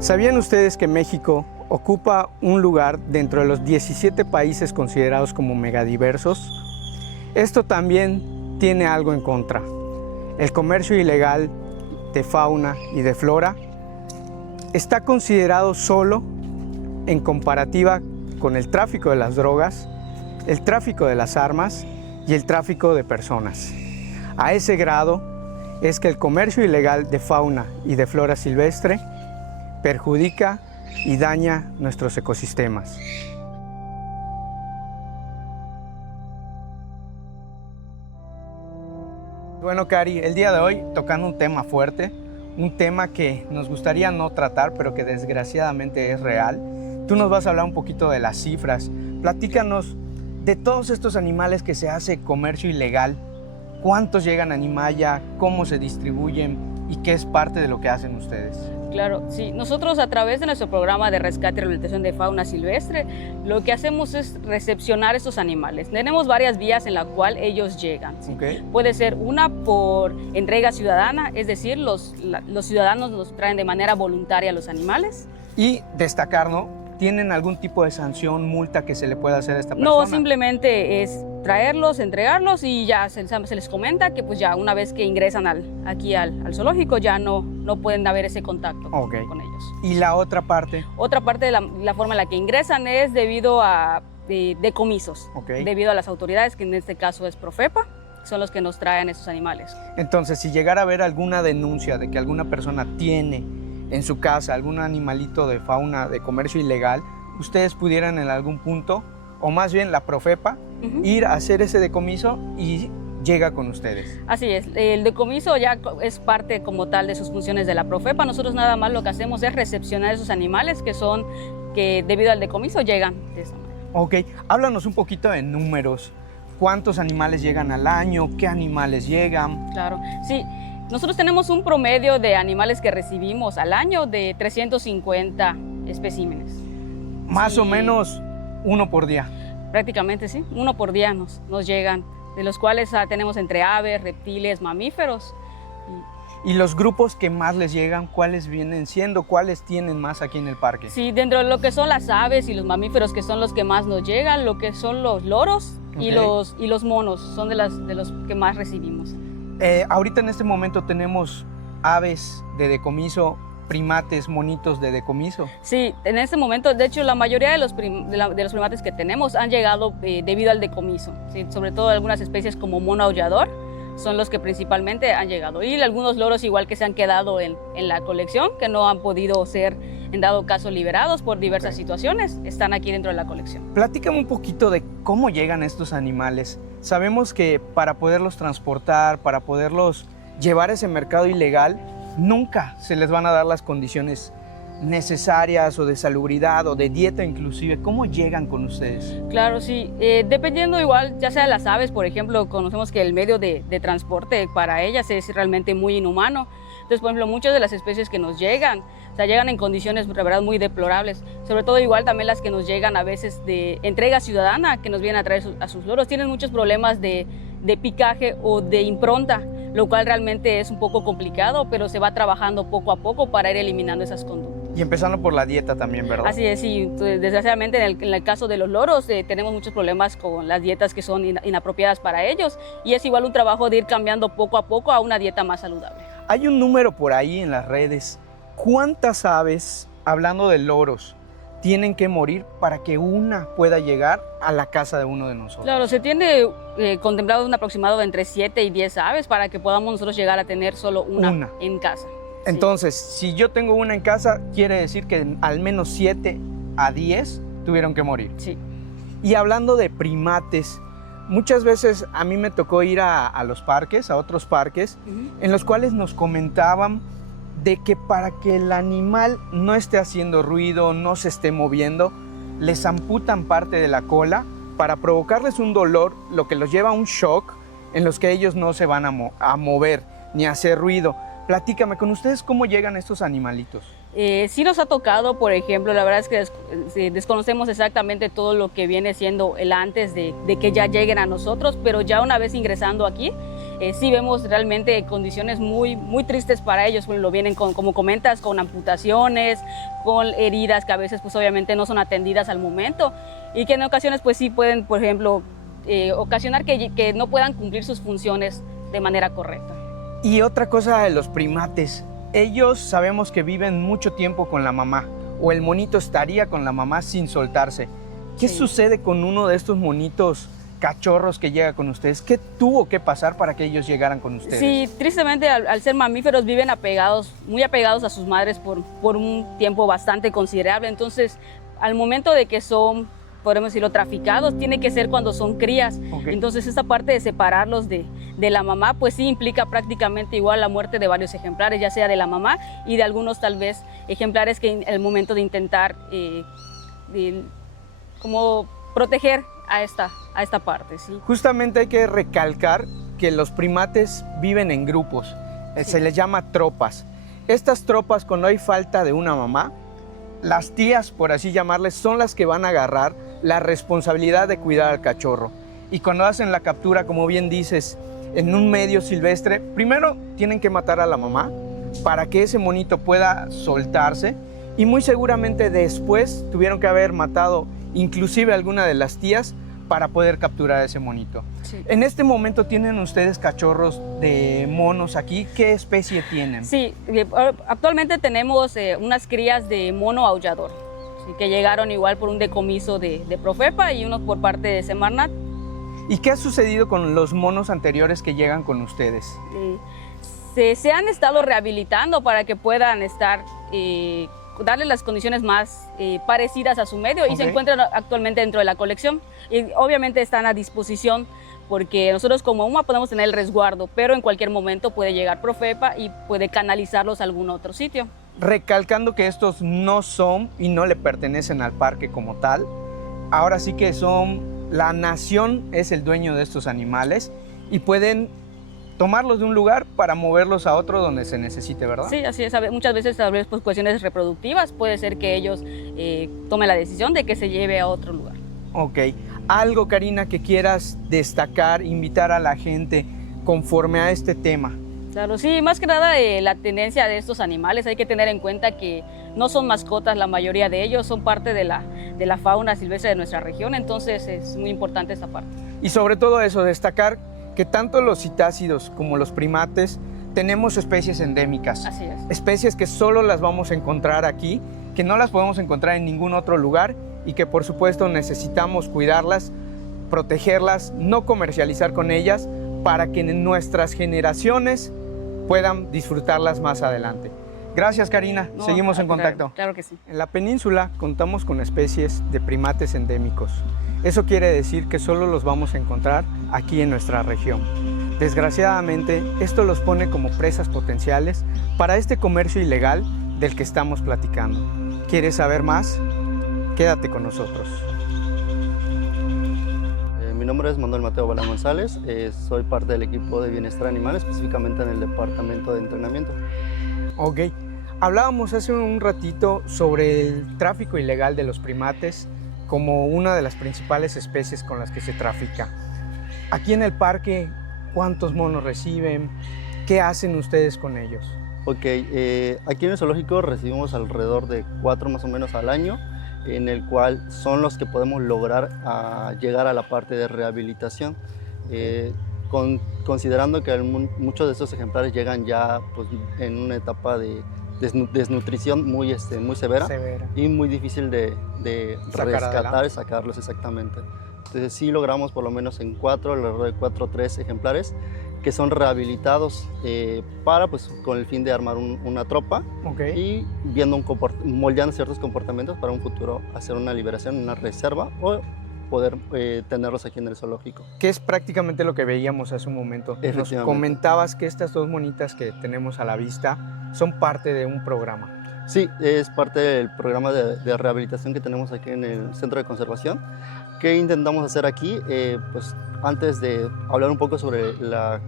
¿Sabían ustedes que México ocupa un lugar dentro de los 17 países considerados como megadiversos? Esto también tiene algo en contra. El comercio ilegal de fauna y de flora está considerado solo en comparativa con el tráfico de las drogas, el tráfico de las armas y el tráfico de personas. A ese grado es que el comercio ilegal de fauna y de flora silvestre perjudica y daña nuestros ecosistemas. Bueno, Cari, el día de hoy tocando un tema fuerte, un tema que nos gustaría no tratar, pero que desgraciadamente es real. Tú nos vas a hablar un poquito de las cifras. Platícanos de todos estos animales que se hace comercio ilegal. ¿Cuántos llegan a Animaya? ¿Cómo se distribuyen? ¿Y qué es parte de lo que hacen ustedes? Claro, sí. Nosotros a través de nuestro programa de rescate y rehabilitación de fauna silvestre, lo que hacemos es recepcionar estos animales. Tenemos varias vías en las cuales ellos llegan. ¿Sí? Okay. Puede ser una por entrega ciudadana, es decir, los ciudadanos nos traen de manera voluntaria los animales. Y destacar, ¿no? ¿Tienen algún tipo de sanción, multa que se le pueda hacer a esta persona? No, simplemente es traerlos, entregarlos y ya se les comenta que pues ya una vez que ingresan aquí al zoológico ya no pueden haber ese contacto con ellos. ¿Y la otra parte? Otra parte de la forma en la que ingresan es debido a decomisos, debido a las autoridades, que en este caso es Profepa, son los que nos traen esos animales. Entonces, si llegara a haber alguna denuncia de que alguna persona tiene en su casa algún animalito de fauna de comercio ilegal, ustedes pudieran en algún punto, o más bien la Profepa, ir a hacer ese decomiso y llega con ustedes. Así es, el decomiso ya es parte como tal de sus funciones de la Profepa. Nosotros nada más lo que hacemos es recepcionar esos animales que debido al decomiso llegan de esa manera. Ok, háblanos un poquito de números. ¿Cuántos animales llegan al año? ¿Qué animales llegan? Claro, sí. Nosotros tenemos un promedio de animales que recibimos al año de 350 especímenes. Más o menos uno por día. Prácticamente sí, uno por día nos llegan, de los cuales tenemos entre aves, reptiles, mamíferos. ¿Y los grupos que más les llegan, cuáles vienen siendo? ¿Cuáles tienen más aquí en el parque? Sí, dentro de lo que son las aves y los mamíferos, que son los que más nos llegan, lo que son los loros y los monos, son de los que más recibimos. Ahorita en este momento tenemos aves de decomiso, primates, monitos de decomiso. Sí, en este momento, de hecho, la mayoría de los primates que tenemos han llegado debido al decomiso, ¿sí? Sobre todo algunas especies como mono aullador son los que principalmente han llegado. Y algunos loros igual que se han quedado en la colección, que no han podido ser, en dado caso, liberados por diversas situaciones, están aquí dentro de la colección. Platícame un poquito de cómo llegan estos animales. Sabemos que para poderlos transportar, para poderlos llevar a ese mercado ilegal, nunca se les van a dar las condiciones necesarias o de salubridad o de dieta inclusive. ¿Cómo llegan con ustedes? Claro, sí. Dependiendo igual, ya sea de las aves, por ejemplo, conocemos que el medio de transporte para ellas es realmente muy inhumano. Entonces, por ejemplo, muchas de las especies que nos llegan, o sea, llegan en condiciones, la verdad, muy deplorables. Sobre todo igual también las que nos llegan a veces de entrega ciudadana, que nos vienen a traer a sus loros, tienen muchos problemas de picaje o de impronta, lo cual realmente es un poco complicado, pero se va trabajando poco a poco para ir eliminando esas conductas. Y empezando por la dieta también, ¿verdad? Así es, sí. Desgraciadamente en el caso de los loros tenemos muchos problemas con las dietas que son inapropiadas para ellos, y es igual un trabajo de ir cambiando poco a poco a una dieta más saludable. Hay un número por ahí en las redes. ¿Cuántas aves, hablando de loros, tienen que morir para que una pueda llegar a la casa de uno de nosotros? Claro, se tiene contemplado un aproximado de entre 7 y 10 aves para que podamos nosotros llegar a tener solo una en casa. Entonces, si yo tengo una en casa, quiere decir que al menos 7 a 10 tuvieron que morir. Sí. Y hablando de primates, muchas veces a mí me tocó ir a los parques, a otros parques, en los cuales nos comentaban de que para que el animal no esté haciendo ruido, no se esté moviendo, les amputan parte de la cola para provocarles un dolor, lo que los lleva a un shock en los que ellos no se van a mover ni a hacer ruido. Platícame, con ustedes, ¿cómo llegan estos animalitos? Sí nos ha tocado, por ejemplo, la verdad es que desconocemos exactamente todo lo que viene siendo el antes de que ya lleguen a nosotros, pero ya una vez ingresando aquí, sí vemos realmente condiciones muy, muy tristes para ellos. Pues, lo vienen con, como comentas, con amputaciones, con heridas que a veces pues obviamente no son atendidas al momento y que en ocasiones pues sí pueden, por ejemplo, ocasionar que no puedan cumplir sus funciones de manera correcta. Y otra cosa de los primates, ellos sabemos que viven mucho tiempo con la mamá, o el monito estaría con la mamá sin soltarse. ¿Qué sucede con uno de estos monitos cachorros que llega con ustedes? ¿Qué tuvo que pasar para que ellos llegaran con ustedes? Sí, tristemente al ser mamíferos viven apegados, muy apegados a sus madres por un tiempo bastante considerable. Entonces, al momento de que son, podemos decirlo, traficados, tiene que ser cuando son crías. Okay. Entonces, esta parte de separarlos de la mamá, pues sí implica prácticamente igual la muerte de varios ejemplares, ya sea de la mamá y de algunos tal vez ejemplares que en el momento de intentar como proteger a esta parte. ¿Sí? Justamente hay que recalcar que los primates viven en grupos, se les llama tropas. Estas tropas, cuando hay falta de una mamá, las tías, por así llamarles, son las que van a agarrar la responsabilidad de cuidar al cachorro. Y cuando hacen la captura, como bien dices, en un medio silvestre, primero tienen que matar a la mamá para que ese monito pueda soltarse y muy seguramente después tuvieron que haber matado inclusive alguna de las tías para poder capturar a ese monito. Sí. En este momento tienen ustedes cachorros de monos aquí. ¿Qué especie tienen? Sí, actualmente tenemos unas crías de mono aullador, ¿sí? Que llegaron igual por un decomiso de Profepa y unos por parte de Semarnat. ¿Y qué ha sucedido con los monos anteriores que llegan con ustedes? Se han estado rehabilitando para que puedan estar, darle las condiciones más parecidas a su medio y se encuentran actualmente dentro de la colección. Y obviamente están a disposición porque nosotros como UMA podemos tener el resguardo, pero en cualquier momento puede llegar Profepa y puede canalizarlos a algún otro sitio. Recalcando que estos no son y no le pertenecen al parque como tal, ahora sí que son... La nación es el dueño de estos animales y pueden tomarlos de un lugar para moverlos a otro donde se necesite, ¿verdad? Sí, así es. Muchas veces, tal vez por cuestiones reproductivas, puede ser que ellos tomen la decisión de que se lleve a otro lugar. Ok. Algo, Karina, que quieras destacar, invitar a la gente conforme a este tema. Claro, sí, más que nada la tendencia de estos animales, hay que tener en cuenta que no son mascotas, la mayoría de ellos son parte de la fauna silvestre de nuestra región, entonces es muy importante esta parte. Y sobre todo eso, destacar que tanto los citácidos como los primates tenemos especies endémicas. Así es. Especies que solo las vamos a encontrar aquí, que no las podemos encontrar en ningún otro lugar y que por supuesto necesitamos cuidarlas, protegerlas, no comercializar con ellas para que nuestras generaciones puedan disfrutarlas más adelante. Gracias, Karina. Seguimos en contacto. Claro que sí. En la península contamos con especies de primates endémicos. Eso quiere decir que solo los vamos a encontrar aquí en nuestra región. Desgraciadamente, esto los pone como presas potenciales para este comercio ilegal del que estamos platicando. ¿Quieres saber más? Quédate con nosotros. Mi nombre es Manuel Mateo Balán González, soy parte del equipo de bienestar animal, específicamente en el departamento de entrenamiento. Ok, hablábamos hace un ratito sobre el tráfico ilegal de los primates como una de las principales especies con las que se trafica. Aquí en el parque, ¿cuántos monos reciben? ¿Qué hacen ustedes con ellos? Ok, aquí en el zoológico recibimos alrededor de 4 más o menos al año, en el cual son los que podemos lograr llegar a la parte de rehabilitación, considerando que muchos de estos ejemplares llegan ya pues, en una etapa de desnutrición muy severa y muy difícil de rescatar y sacarlos exactamente. Entonces sí logramos por lo menos en alrededor de 4 o 3 ejemplares que son rehabilitados pues, con el fin de armar una tropa y moldeando ciertos comportamientos para un futuro hacer una liberación en una reserva o poder tenerlos aquí en el zoológico. Que es prácticamente lo que veíamos hace un momento. Nos comentabas que estas dos monitas que tenemos a la vista son parte de un programa. Sí, es parte del programa de rehabilitación que tenemos aquí en el Centro de Conservación. ¿Qué intentamos hacer aquí? Pues antes de hablar un poco sobre la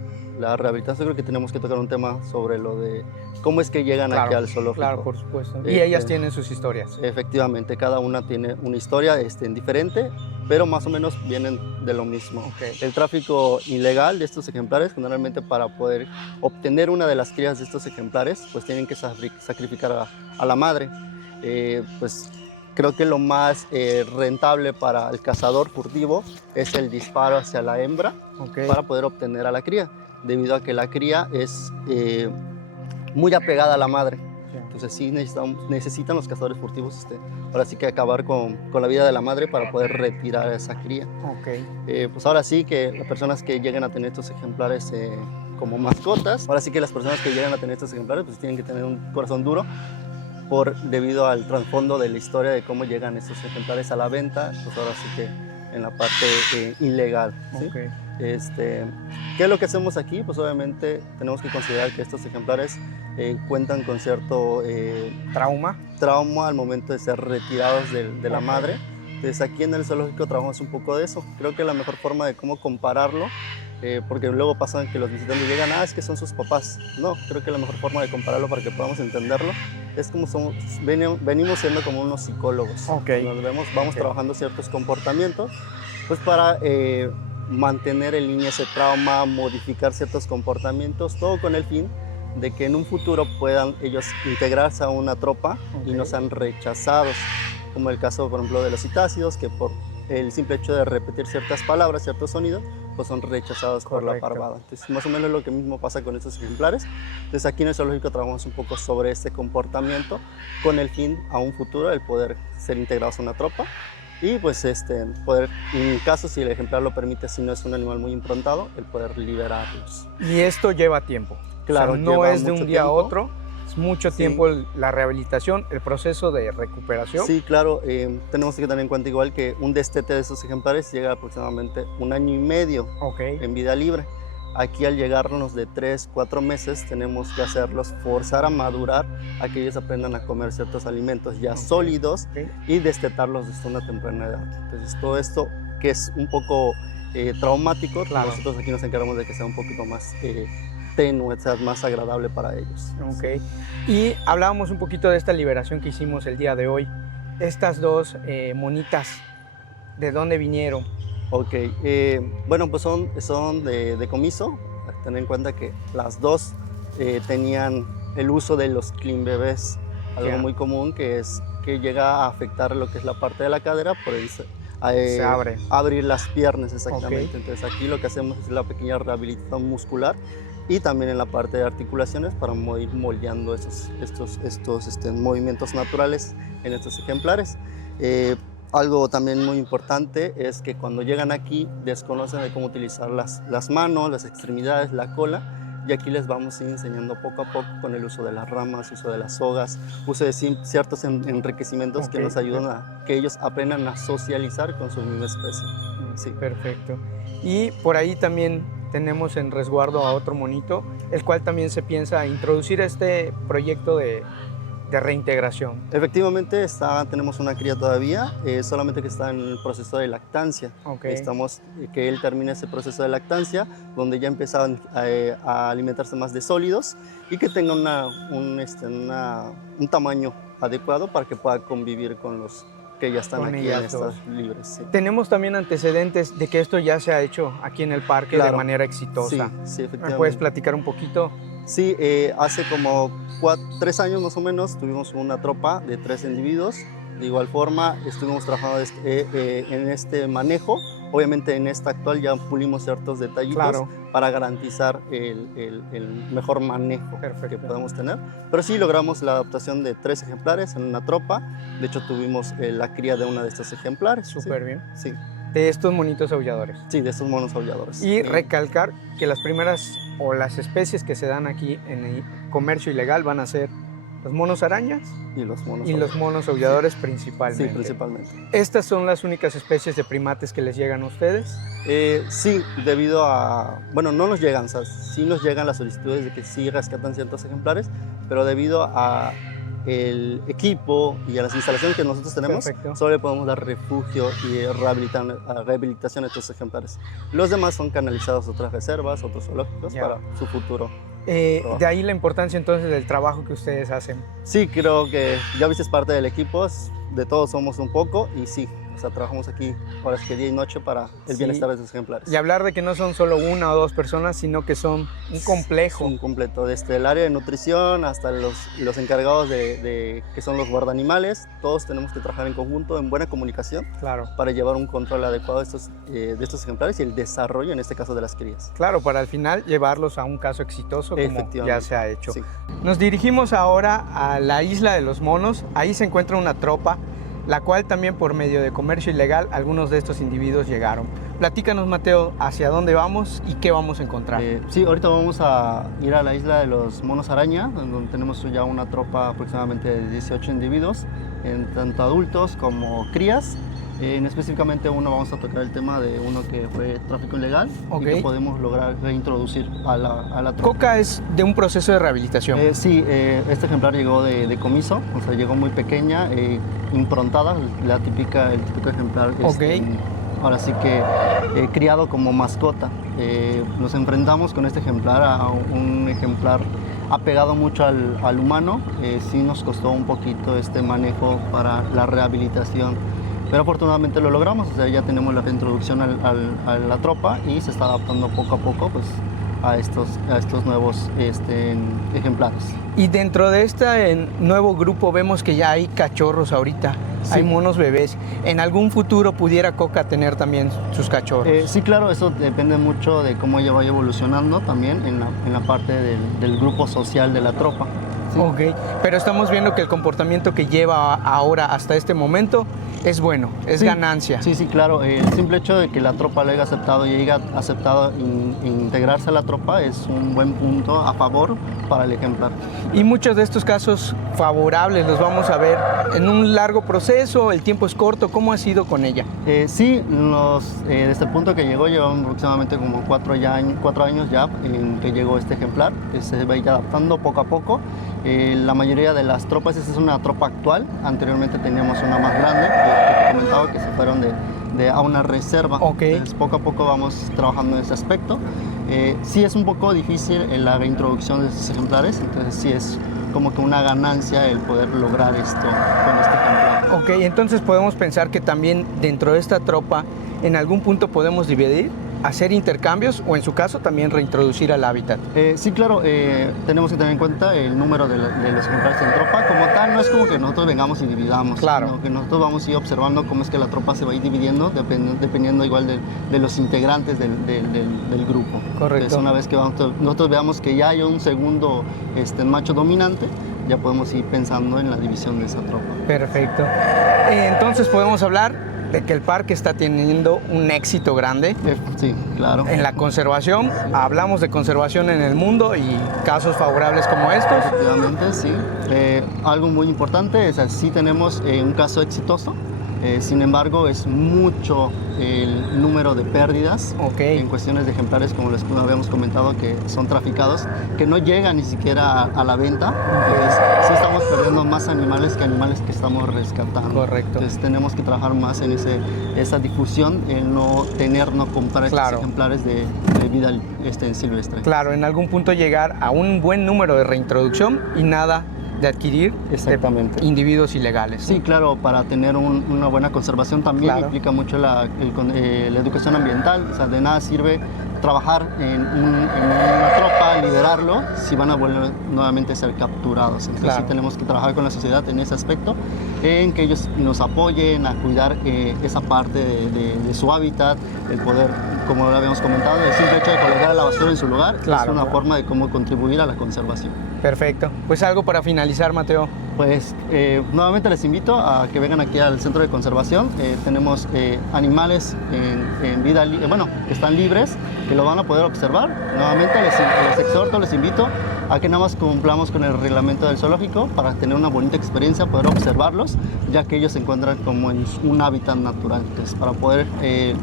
rehabilitación, creo que tenemos que tocar un tema sobre lo de cómo es que llegan aquí al zoológico. Claro, por supuesto. Y ellas tienen sus historias. Efectivamente, cada una tiene una historia diferente pero más o menos vienen de lo mismo. El tráfico ilegal de estos ejemplares, generalmente para poder obtener una de las crías de estos ejemplares, pues tienen que sacrificar a la madre. Pues creo que lo más rentable para el cazador furtivo es el disparo hacia la hembra para poder obtener a la cría, debido a que la cría es muy apegada a la madre. Entonces sí necesitan los cazadores furtivos ahora sí que acabar con la vida de la madre para poder retirar a esa cría. Pues ahora sí que las personas que lleguen a tener estos ejemplares como mascotas, ahora sí que las personas que llegan a tener estos ejemplares pues tienen que tener un corazón duro debido al trasfondo de la historia de cómo llegan estos ejemplares a la venta, pues ahora sí que en la parte ilegal. ¿Sí? ¿Qué es lo que hacemos aquí? Pues obviamente tenemos que considerar que estos ejemplares cuentan con cierto trauma al momento de ser retirados de la madre. Entonces aquí en el zoológico trabajamos un poco de eso. Creo que la mejor forma de cómo compararlo, porque luego pasa que los visitantes llegan, es que son sus papás. No, creo que la mejor forma de compararlo para que podamos entenderlo es como venimos siendo como unos psicólogos. Vamos trabajando ciertos comportamientos pues para mantener en línea ese trauma, modificar ciertos comportamientos, todo con el fin de que en un futuro puedan ellos integrarse a una tropa y no sean rechazados, como el caso, por ejemplo, de los citácidos, que por el simple hecho de repetir ciertas palabras, ciertos sonidos, pues son rechazados por la parvada. Entonces, más o menos lo que mismo pasa con estos ejemplares. Entonces, aquí en el zoológico trabajamos un poco sobre este comportamiento, con el fin a un futuro el poder ser integrados a una tropa y pues poder, en caso si el ejemplar lo permite, si no es un animal muy improntado, el poder liberarlos. Y esto lleva tiempo. Claro, no es de un día a otro, es mucho tiempo la rehabilitación, el proceso de recuperación. Sí, claro, tenemos que tener en cuenta igual que un destete de esos ejemplares llega aproximadamente 1 año y medio en vida libre. Aquí al llegarnos de 3-4 meses tenemos que hacerlos forzar a madurar, a que ellos aprendan a comer ciertos alimentos ya sólidos y destetarlos desde una temprana edad. Entonces todo esto que es un poco traumático, nosotros aquí nos encargamos de que sea un poquito más tenue, más agradable para ellos. Y hablábamos un poquito de esta liberación que hicimos el día de hoy. Estas dos monitas, ¿de dónde vinieron? Bueno, pues son de decomiso. Ten en cuenta que las dos tenían el uso de los clean bebés, algo muy común que es que llega a afectar lo que es la parte de la cadera, por eso se abrir las piernas exactamente. Entonces aquí lo que hacemos es la pequeña rehabilitación muscular y también en la parte de articulaciones para ir moldeando estos movimientos naturales en estos ejemplares. Algo también muy importante es que cuando llegan aquí desconocen de cómo utilizar las manos, las extremidades, la cola, y aquí les vamos a ir enseñando poco a poco con el uso de las ramas, uso de las sogas, uso de ciertos enriquecimientos que nos ayudan a que ellos aprendan a socializar con su misma especie. Perfecto. Y por ahí también tenemos en resguardo a otro monito, el cual también se piensa introducir este proyecto de reintegración. Efectivamente, tenemos una cría todavía, solamente que está en el proceso de lactancia. Necesitamos que él termine ese proceso de lactancia, donde ya empiezan a alimentarse más de sólidos y que tenga un tamaño adecuado para que pueda convivir con los que ya están aquí en estas libres. Tenemos también antecedentes de que esto ya se ha hecho aquí en el parque de manera exitosa. Sí, efectivamente. ¿Me puedes platicar un poquito? Sí, hace como 3 años más o menos tuvimos una tropa de 3 individuos. De igual forma estuvimos trabajando en este manejo. Obviamente en esta actual ya pulimos ciertos detallitos para garantizar el mejor manejo que podemos tener. Pero sí logramos la adaptación de 3 ejemplares en una tropa. De hecho tuvimos la cría de uno de estos ejemplares. Súper bien. Sí. De estos monitos aulladores. Sí, de estos monos aulladores. Y recalcar que las primeras o las especies que se dan aquí en el comercio ilegal van a ser los monos arañas y los monos aulladores principalmente. Sí, principalmente. ¿Estas son las únicas especies de primates que les llegan a ustedes? Sí, debido a... Bueno, no nos llegan, o sea, sí nos llegan las solicitudes de que sí rescatan ciertos ejemplares, pero debido a el equipo y a las instalaciones que nosotros tenemos, solo le podemos dar refugio y rehabilitación a estos ejemplares. Los demás son canalizados a otras reservas, otros zoológicos para su futuro. De ahí la importancia entonces del trabajo que ustedes hacen. Sí, creo que ya viste parte del equipo, de todos somos un poco y sí, O sea, trabajamos aquí horas que día y noche para el bienestar de esos ejemplares. Y hablar de que no son solo una o dos personas, sino que son un complejo. Un completo, desde el área de nutrición hasta los encargados de que son los guardaanimales. Todos tenemos que trabajar en conjunto, en buena comunicación, para llevar un control adecuado de estos ejemplares y el desarrollo, en este caso, de las crías. Claro, para al final llevarlos a un caso exitoso, como ya se ha hecho. Sí. Nos dirigimos ahora a la Isla de los Monos. Ahí se encuentra una tropa, la cual también por medio de comercio ilegal algunos de estos individuos llegaron. Platícanos, Mateo, hacia dónde vamos y qué vamos a encontrar. Sí, ahorita vamos a ir a la Isla de los Monos Araña, donde tenemos ya una tropa aproximadamente de 18 individuos, tanto adultos como crías. Específicamente vamos a tocar el tema de uno que fue tráfico ilegal y que podemos lograr reintroducir a la tropa. Coca es de un proceso de rehabilitación. Sí, este ejemplar llegó de decomiso, o sea, llegó muy pequeña, improntada, el típico ejemplar. Ahora sí que criado como mascota. Nos enfrentamos con este ejemplar a un ejemplar apegado mucho al humano. Sí nos costó un poquito este manejo para la rehabilitación, pero afortunadamente lo logramos. O sea, ya tenemos la reintroducción a la tropa y se está adaptando poco a poco, pues, a estos nuevos ejemplares. Y dentro de este nuevo grupo vemos que ya hay cachorros ahorita, hay monos bebés. ¿En algún futuro pudiera Coca tener también sus cachorros? Sí, claro, eso depende mucho de cómo ella vaya evolucionando también en la parte del grupo social de la tropa. Sí. Ok, pero estamos viendo que el comportamiento que lleva ahora hasta este momento es bueno, es ganancia. Sí, claro. El simple hecho de que la tropa lo haya aceptado y haya aceptado integrarse a la tropa es un buen punto a favor para el ejemplar. Y muchos de estos casos favorables los vamos a ver en un largo proceso, el tiempo es corto. ¿Cómo ha sido con ella? Sí, desde el punto que llegó, llevamos aproximadamente como 4 años ya en que llegó este ejemplar, que se va a ir adaptando poco a poco. La mayoría de las tropas, esta es una tropa actual. Anteriormente teníamos una más grande, que te comentaba, que se fueron a una reserva. Entonces, poco a poco vamos trabajando en ese aspecto. Sí es un poco difícil en la reintroducción de estos ejemplares, entonces sí es como que una ganancia el poder lograr esto con este ejemplar. Ok, entonces podemos pensar que también dentro de esta tropa en algún punto podemos dividir, hacer intercambios o en su caso también reintroducir al hábitat. Sí, claro, tenemos que tener en cuenta el número de los ejemplares en tropa. Como tal, no es como que nosotros vengamos y dividamos, sino que nosotros vamos a ir observando cómo es que la tropa se va a ir dividiendo, dependiendo igual de los integrantes del grupo. Correcto. Entonces, una vez que nosotros veamos que ya hay un segundo macho dominante, ya podemos ir pensando en la división de esa tropa. Perfecto. Entonces podemos hablar de que el parque está teniendo un éxito grande. Sí, claro. En la conservación, hablamos de conservación en el mundo y casos favorables como estos. Efectivamente, sí. Algo muy importante es que sí tenemos un caso exitoso. Sin embargo, es mucho el número de pérdidas en cuestiones de ejemplares, como les habíamos comentado, que son traficados, que no llegan ni siquiera a la venta. Entonces, sí estamos perdiendo más animales que estamos rescatando. Correcto. Entonces, tenemos que trabajar más en esa difusión, en no comprar estos ejemplares de vida silvestre. Claro, en algún punto llegar a un buen número de reintroducción y nada de adquirir individuos ilegales. Sí, claro, para tener una buena conservación también implica mucho la educación ambiental. O sea, de nada sirve trabajar en una tropa, liderarlo, si van a volver nuevamente a ser capturados. Entonces sí tenemos que trabajar con la sociedad en ese aspecto, en que ellos nos apoyen a cuidar esa parte de su hábitat, el poder, como lo habíamos comentado, el simple hecho de colocar la basura en su lugar es una forma de cómo contribuir a la conservación. Perfecto. Pues algo para finalizar, Mateo. Pues nuevamente les invito a que vengan aquí al centro de conservación. Tenemos animales en vida, que están libres, que lo van a poder observar. Nuevamente les exhorto, les invito a que nada más cumplamos con el reglamento del zoológico para tener una bonita experiencia, poder observarlos, ya que ellos se encuentran como en un hábitat natural. Entonces, para poder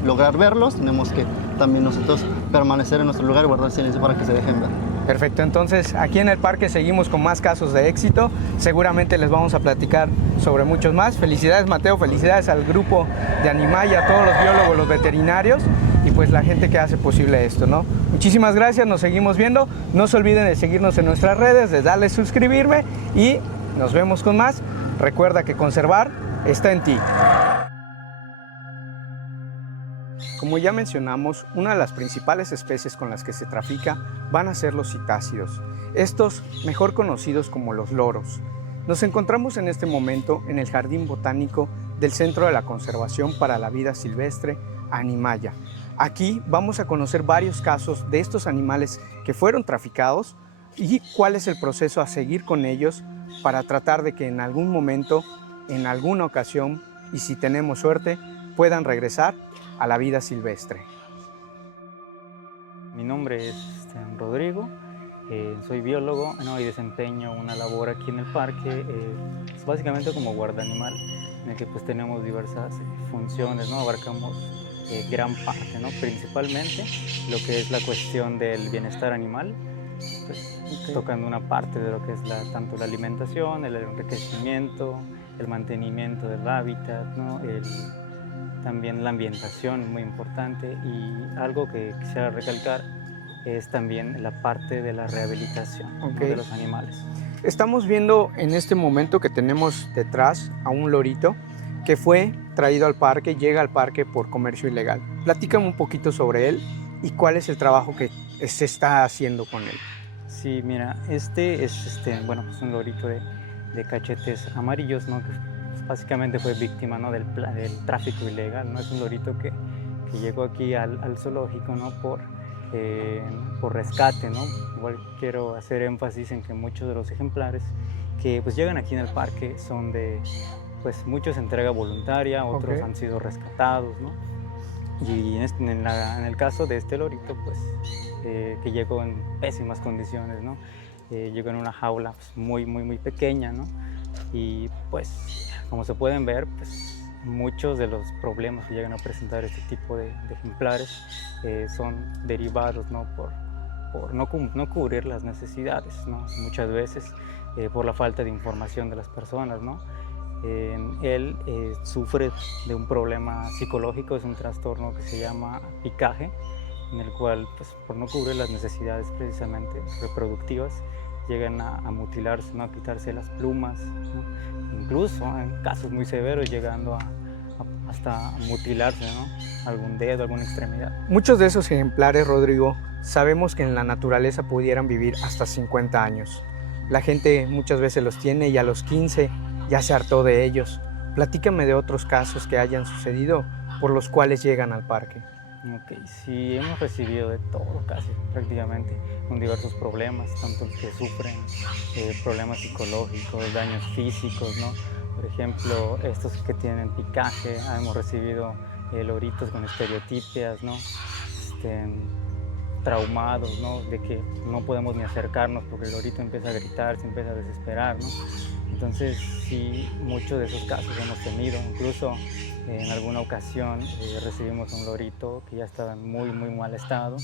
lograr verlos, tenemos que también nosotros permanecer en nuestro lugar y guardar silencio para que se dejen ver. Perfecto, entonces aquí en el parque seguimos con más casos de éxito. Seguramente les vamos a platicar sobre muchos más. Felicidades, Mateo, felicidades al grupo de Animaya, a todos los biólogos, los veterinarios y pues la gente que hace posible esto, ¿no? Muchísimas gracias, nos seguimos viendo. No se olviden de seguirnos en nuestras redes, de darle suscribirme y nos vemos con más. Recuerda que conservar está en ti. Como ya mencionamos, una de las principales especies con las que se trafica van a ser los citácidos, estos mejor conocidos como los loros. Nos encontramos en este momento en el Jardín Botánico del Centro de la Conservación para la Vida Silvestre, Animaya. Aquí vamos a conocer varios casos de estos animales que fueron traficados y cuál es el proceso a seguir con ellos para tratar de que en algún momento, en alguna ocasión, y si tenemos suerte, puedan regresar a la vida silvestre. Mi nombre es Rodrigo, soy biólogo, ¿no? Y desempeño una labor aquí en el parque, básicamente como guardaanimal, en el que pues tenemos diversas funciones, ¿no? Abarcamos gran parte, ¿no? Principalmente lo que es la cuestión del bienestar animal, pues, tocando una parte de lo que es tanto la alimentación, el enriquecimiento, el mantenimiento del hábitat, ¿no? También la ambientación es muy importante, y algo que quisiera recalcar es también la parte de la rehabilitación, ¿no? De los animales. Estamos viendo en este momento que tenemos detrás a un lorito que fue traído al parque, llega al parque por comercio ilegal. Platícame un poquito sobre él y cuál es el trabajo que se está haciendo con él. Sí, mira, este es bueno, pues un lorito de cachetes amarillos, ¿no? Que básicamente fue víctima, ¿no? del tráfico ilegal, ¿no? Es un lorito que llegó aquí al zoológico, ¿no? Por rescate, ¿no? Igual quiero hacer énfasis en que muchos de los ejemplares que pues llegan aquí en el parque son de, pues muchos entrega voluntaria, otros han sido rescatados, ¿no? Y en el caso de este lorito, pues que llegó en pésimas condiciones, ¿no? Llegó en una jaula pues, muy pequeña, ¿no? Y pues como se pueden ver, pues muchos de los problemas que llegan a presentar este tipo de ejemplares son derivados, ¿no? por no cubrir las necesidades, ¿no? Muchas veces por la falta de información de las personas, ¿no? Él sufre de un problema psicológico, es un trastorno que se llama picaje, en el cual, pues, por no cubrir las necesidades precisamente reproductivas, llegan a mutilarse, ¿no? A quitarse las plumas, ¿no? Incluso en casos muy severos llegando hasta mutilarse, ¿no? Algún dedo, alguna extremidad. Muchos de esos ejemplares, Rodrigo, sabemos que en la naturaleza pudieran vivir hasta 50 años. La gente muchas veces los tiene y a los 15 ya se hartó de ellos. Platícame de otros casos que hayan sucedido por los cuales llegan al parque. Ok, sí, hemos recibido de todo casi, prácticamente, con diversos problemas, tanto los que sufren problemas psicológicos, daños físicos, ¿no? Por ejemplo, estos que tienen picaje, hemos recibido loritos con estereotipias, ¿no? Traumados, ¿no? De que no podemos ni acercarnos porque el lorito empieza a gritar, se empieza a desesperar, ¿no? Entonces, sí, muchos de esos casos hemos tenido. Incluso en alguna ocasión recibimos un lorito que ya estaba en muy mal estado,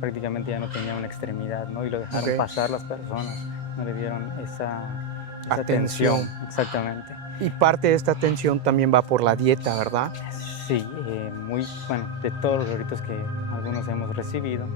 prácticamente ya no tenía una extremidad, ¿no? Y lo dejaron pasar las personas, no le dieron esa atención. Exactamente. Y parte de esta atención también va por la dieta, ¿verdad? Sí, bueno, de todos los loritos que algunos hemos recibido,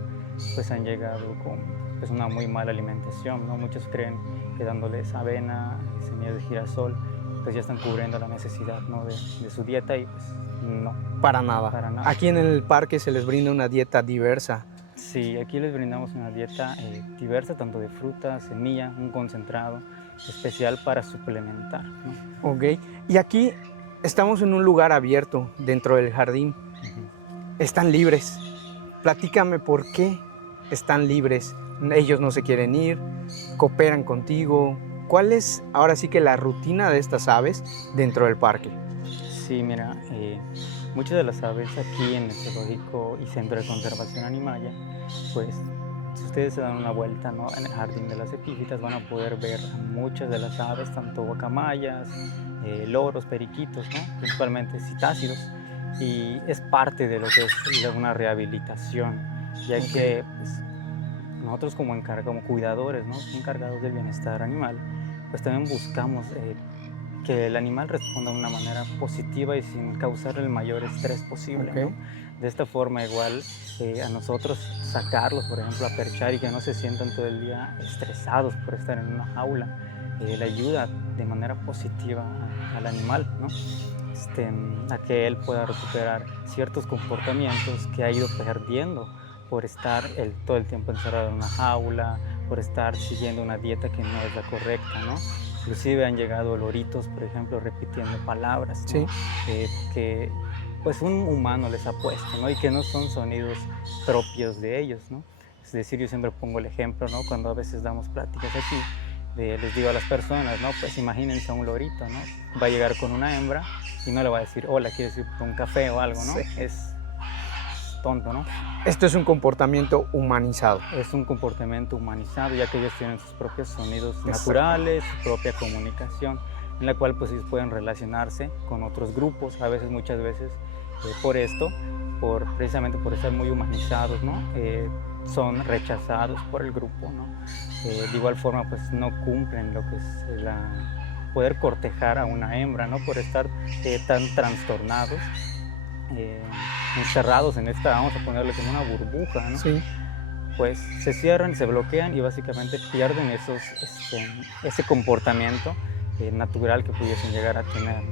pues han llegado con pues, una muy mala alimentación, ¿no? Muchos creen que dándoles avena, semillas de girasol, pues ya están cubriendo la necesidad, ¿no? de su dieta, y pues no. Para nada. Aquí en el parque se les brinda una dieta diversa. Sí, aquí les brindamos una dieta diversa, tanto de fruta, semilla, un concentrado especial para suplementar, ¿no? Ok, y aquí estamos en un lugar abierto dentro del jardín. Están libres. Platícame por qué están libres. Ellos no se quieren ir, cooperan contigo. ¿Cuál es ahora sí que la rutina de estas aves dentro del parque? Sí, mira, muchas de las aves aquí en el Zoológico y Centro de Conservación Animaya, pues si ustedes se dan una vuelta, ¿no? En el Jardín de las Epífitas van a poder ver a muchas de las aves, tanto guacamayas, loros, periquitos, ¿no? Principalmente citácidos, y es parte de lo que es una rehabilitación, ya que pues, nosotros como cuidadores, ¿no? Encargados del bienestar animal, pues también buscamos que el animal responda de una manera positiva y sin causar el mayor estrés posible, ¿no? De esta forma igual a nosotros sacarlos, por ejemplo, a perchar y que no se sientan todo el día estresados por estar en una jaula, le ayuda de manera positiva al animal, ¿no? a que él pueda recuperar ciertos comportamientos que ha ido perdiendo por estar todo el tiempo encerrado en una jaula, por estar siguiendo una dieta que no es la correcta, ¿no? Inclusive han llegado loritos, por ejemplo, repitiendo palabras, ¿no? Que pues un humano les ha puesto, ¿no? Y que no son sonidos propios de ellos, ¿no? Es decir, yo siempre pongo el ejemplo, ¿no? Cuando a veces damos pláticas aquí, les digo a las personas, ¿no? Pues imagínense a un lorito, ¿no? Va a llegar con una hembra y no le va a decir, hola, ¿quieres ir por un café o algo, no? Sí. Es tonto, ¿no? Esto es un comportamiento humanizado. Es un comportamiento humanizado, ya que ellos tienen sus propios sonidos naturales, su propia comunicación, en la cual pues ellos pueden relacionarse con otros grupos, a veces, muchas veces, por esto, precisamente por estar muy humanizados, ¿no? Son rechazados por el grupo, ¿no? De igual forma, pues no cumplen lo que es poder cortejar a una hembra, ¿no? Por estar tan trastornados, encerrados en esta, vamos a ponerle como una burbuja, ¿no? Sí. Pues se cierran, se bloquean y básicamente pierden ese comportamiento natural que pudiesen llegar a tener.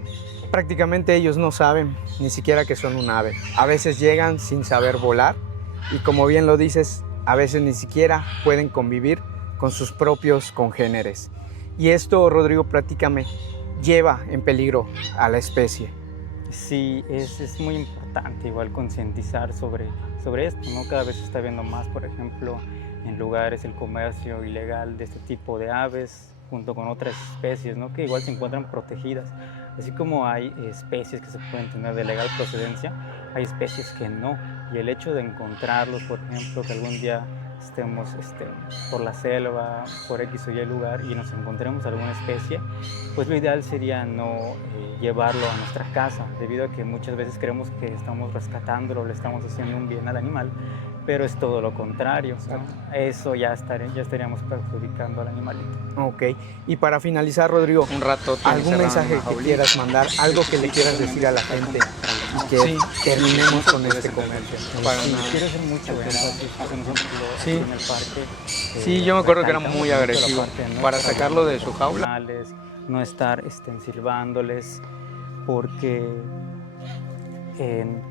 Prácticamente ellos no saben ni siquiera que son un ave. A veces llegan sin saber volar y, como bien lo dices, a veces ni siquiera pueden convivir con sus propios congéneres. Y esto, Rodrigo, platícame, lleva en peligro a la especie. Sí, es muy importante igual concientizar sobre esto, ¿no? Cada vez se está viendo más, por ejemplo, en lugares el comercio ilegal de este tipo de aves, junto con otras especies, ¿no? Que igual se encuentran protegidas. Así como hay especies que se pueden tener de legal procedencia, hay especies que no. Y el hecho de encontrarlos, por ejemplo, que algún día estemos por la selva, por X o Y lugar y nos encontremos alguna especie, pues lo ideal sería no llevarlo a nuestra casa, debido a que muchas veces creemos que estamos rescatándolo, le estamos haciendo un bien al animal, pero es todo lo contrario, ¿no? Eso ya estaríamos perjudicando al animalito. Ok, y para finalizar, Rodrigo, un rato ¿algún mensaje que quieras mandar, algo que le quieras decir a la gente y que terminemos con este comercio? Quiero hacer mucho énfasis, porque nosotros en el parque... Sí, yo me acuerdo que era muy agresivo para sacarlo de su jaula. No estar silbándoles, porque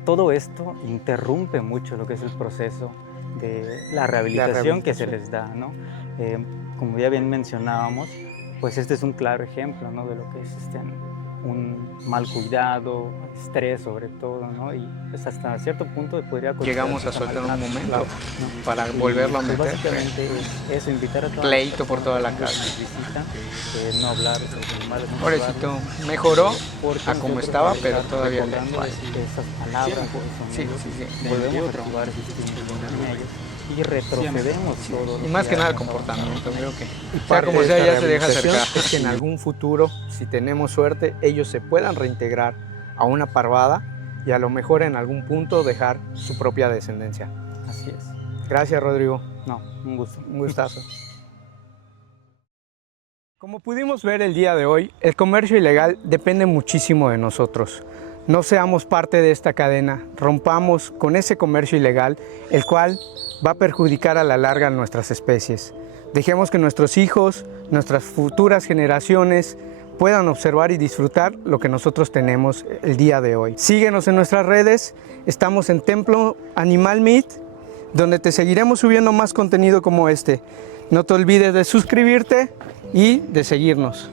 todo esto interrumpe mucho lo que es el proceso de la rehabilitación que se les da, ¿no? Como ya bien mencionábamos, pues este es un claro ejemplo, ¿no? De lo que es un mal cuidado, estrés sobre todo, ¿no? Y pues hasta cierto punto podría... Llegamos a soltar un momento, ¿no? Para volverlo a meter. Básicamente es eso, invitar a toda pleito por toda la casa. Visita, no hablar de los animales. Pobrecito, mejoró a como estaba, pero todavía le falta. Esas palabras, sí. Volvemos a activar ese estímulo en ellos y retrocedemos todo. Y más que nada el comportamiento, creo que sea como sea, ya se deja acercar. Es que en algún futuro, si tenemos suerte, ellos se puedan reintegrar a una parvada y a lo mejor en algún punto dejar su propia descendencia. Así es. Gracias, Rodrigo. No, un gusto. Un gustazo. Como pudimos ver el día de hoy, el comercio ilegal depende muchísimo de nosotros. No seamos parte de esta cadena, rompamos con ese comercio ilegal, el cual va a perjudicar a la larga a nuestras especies. Dejemos que nuestros hijos, nuestras futuras generaciones puedan observar y disfrutar lo que nosotros tenemos el día de hoy. Síguenos en nuestras redes, estamos en Templo Animal Meat, donde te seguiremos subiendo más contenido como este. No te olvides de suscribirte y de seguirnos.